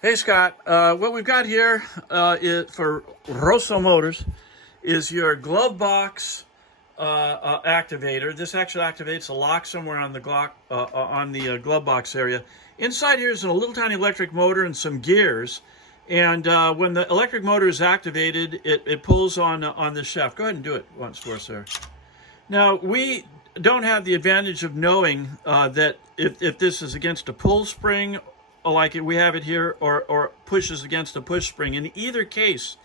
Hey Scott, what we've got here for Rosa Motors is your glove box activator. This actually activates a lock somewhere on the glove box area. Inside here is a little tiny electric motor and some gears. And when the electric motor is activated, it pulls on the shaft. Go ahead and do it once for us there. Now, we don't have the advantage of knowing that if this is against a pull spring, like we have it here, or pushes against a push spring. In either case,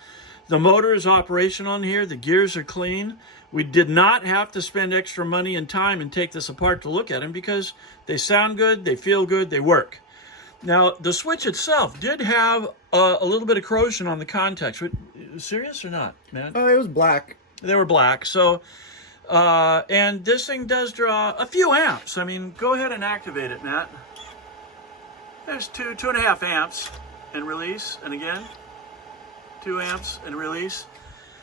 the motor is operational on here. The gears are clean. We did not have to spend extra money and time and take this apart to look at them because they sound good, they feel good, they work. Now, the switch itself did have a little bit of corrosion on the contacts. Serious or not, man? Oh, it was black. They were black. So, and this thing does draw a few amps. I mean, go ahead and activate it, Matt. There's 2.5 amps and release, and again, 2 amps and release.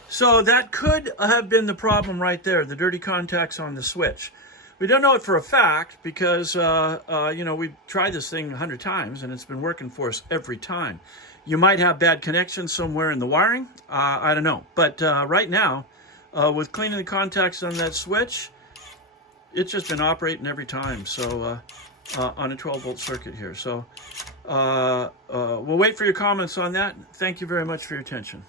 So that could have been the problem right there, the dirty contacts on the switch. We don't know it for a fact because, we've tried this thing 100 times and it's been working for us every time. You might have bad connections somewhere in the wiring. I don't know. But right now, with cleaning the contacts on that switch, it's just been operating every time. So on a 12-volt circuit here. So we'll wait for your comments on that. Thank you very much for your attention.